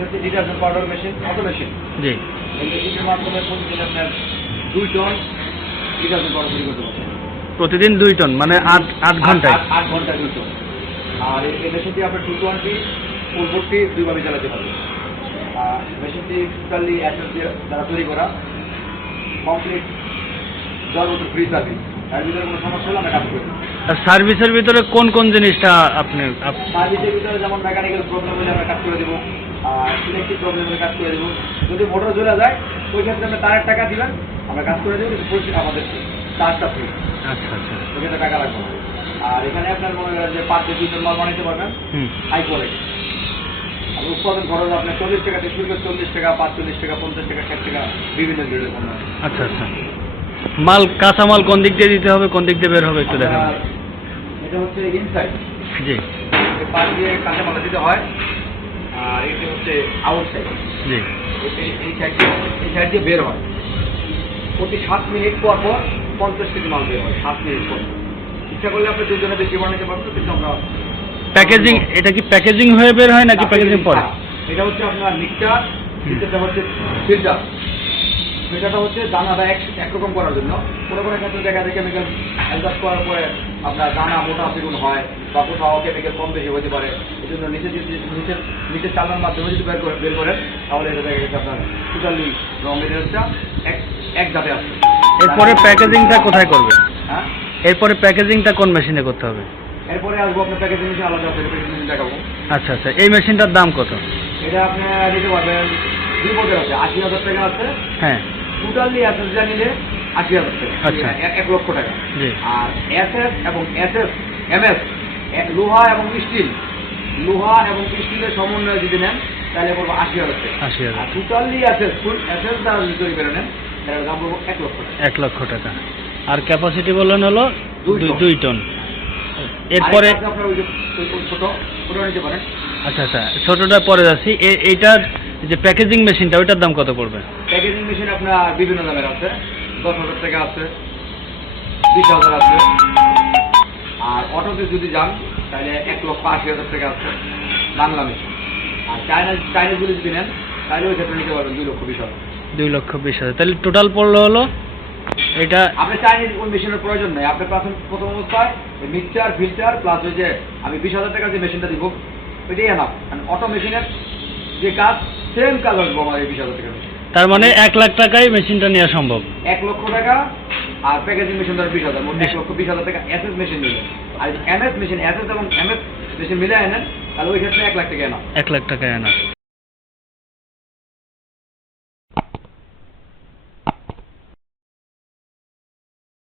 হচ্ছে detergent powder machine auto machine জি। এই মেশিনের মাধ্যমে প্রতিদিন আপনার দুই টন ডিটারজেন্ট পাউডার তৈরি করতে পারবেন। প্রতিদিন দুই টন মানে আট আট ঘন্টায়? আট- ঘন্টায় দুই টন আর এই মেশিনটি আপনার টু টোয়েন্টি পূর্ববর্তী দুইভাবে চালাতে পারবেন। মেশিনটি টোটালি অ্যাসেস দ্বারা তৈরি করা। কমপ্লিট জল ফ্রি সার্ভিস এর ভিতরে কোনো সমস্যা হলে আমরা কাজ করি সার্ভিসের ভিতরে কোন কোন জিনিসটা আপনি আপ- সার্ভিসের ভিতরে যেমন মেকানিক্যাল প্রবলেম হলে আমরা কাজ করে দেবো। ইলেকট্রিক প্রবলেম হলে কাজ করে দেবো। যদি মোটর জ্বলে যায় ওই ক্ষেত্রে তারের টাকা দিবেন আমরা কাজ করে দেবো কিন্তু আমাদের চার্জটা ফ্রি আচ্ছা আচ্ছা। টাকা লাগবে আর এখানে আপনার মনে করেন যে পাঁচ কেজি মাল বানাইতে পারবেন। হাই কোয়ালিটি আর উৎপাদন খরচ আপনার চল্লিশ টাকা থেকে শুরু করে চল্লিশ টাকা পাঁচচল্লিশ টাকা পঞ্চাশ টাকা ষাট টাকা বিভিন্ন গ্রেডের পণ্য আচ্ছা আচ্ছা। মাল কাঁচা মাল কোন দিক দিয়ে দিতে হবে কোন দিক দিয়ে বের হবে একটু আপনার এটা হচ্ছে ইনসাইড জি। পাশ দিয়ে কাঁচা মাথা দিতে হয়। আর এটা হচ্ছে আউটসাইড এই- সাইড এই সাইড দিয়ে বের হয়। প্রতি সাত মিনিট পর পর পঞ্চাশ কেজি মাল বের হয় সাত মিনিট পর। ইচ্ছা করলে আপনি দুজনে বেশি বানাতে পারবেন কিন্তু আমরা প্যাকেজিং এটা কি প্যাকেজিং হয়ে বের হয় নাকি প্যাকেজিং পরে? এটা হচ্ছে আপনার মিক্সচার ফিল্টারটা হচ্ছে ফিল্টার ফিল্টারটা হচ্ছে দানাটা এক একরকম করার জন্য। কোনো কোনো ক্ষেত্রে দেখা যায় কেমিক্যাল অ্যাডজাস্ট করার পরে আপনার দানা মোটা চিকুন হয় বা কোথাও কেমিক্যাল কম বেশি হতে পারে। এই জন্য নিচে যদি নিচের নিচের চালানোর মাধ্যমে যদি বের করে বের করেন তাহলে এটা দেখা গেছে আপনার টোটালি র মেটেরিয়ালসটা এক এক জাতে আসবে। এরপরে প্যাকেজিংটা কোথায় করবে হ্যাঁ? এরপরে প্যাকেজিংটা কোন মেশিনে করতে হবে? এরপরে আসব আপনার প্যাকেজিং মেশিন আলাদা আছে প্যাকেজিং দেখাবো। আচ্ছা আচ্ছা। এই মেশিনটার দাম কত? এটা আপনি নিতে পারবেন দুই মডেল আছে আশি হাজার টাকা আছে। হ্যাঁ। টোটালি এসএস যা নিলে আশি হাজার টাকা। আচ্ছা। এক- লক্ষ টাকা। আর এসএস এবং এসএস এমএস লোহা এবং স্টিল লোহা এবং স্টিলের সমন্বয়ে যদি নেন তাহলে পড়ব আশি হাজার টাকা। আর টোটালি এসএস ফুল এসএস দ্বারা যদি তৈরি করে নেন তাহলে দাম পড়ব এক লক্ষ টাকা। এক লক্ষ টাকা। আর ক্যাপাসিটি বললেন হলো দুই টন। এরপরে আচ্ছা আচ্ছা। ছোটটা পরে যাচ্ছি। এইটার যে প্যাকেজিং মেশিনটা ওইটার দাম কত পড়বে? আপনার বিভিন্ন দামের আছে। দশ হাজার টাকা আছে বিশ হাজার আছে। আর অটোতে যদি যান তাহলে এক লক্ষ আশি হাজার টাকা আছে বাংলা মেশিন আর চাইনা চাইনিজগুলো যদি নেন তাহলে ওই ক্ষেত্রে নিতে পারবেন দুই লক্ষ বিশ হাজার। দুই লক্ষ বিশ হাজার। তাহলে টোটাল পড়ল হলো এটা আপনার চাইনিজ ওই মেশিনের প্রয়োজন নেই। আপনার প্রথম প্রথম অবস্থায় মিক্সচার ফিল্টার প্লাস ওই যে আমি বিশ হাজার টাকার যে মেশিনটা দিব ওইটাই এনাফ মানে অটো মেশিনের যে কাজ সেম কাজ আসব আমার এই বিশ হাজার মেশিন তার মানে এক লাখ টাকায় মেশিনটা নেওয়া সম্ভব। এক লক্ষ টাকা আর প্যাকেজিং মেশিন ধরে বিশ হাজার। এক লক্ষ বিশ হাজার টাকা এসএস মেশিন নিলেন। আর এমএস মেশিন এস এস এবং এমএস মেশিন মিলে আনেন তাহলে ওই ক্ষেত্রে এক লাখ টাকা এনা এক লাখ টাকা আনা।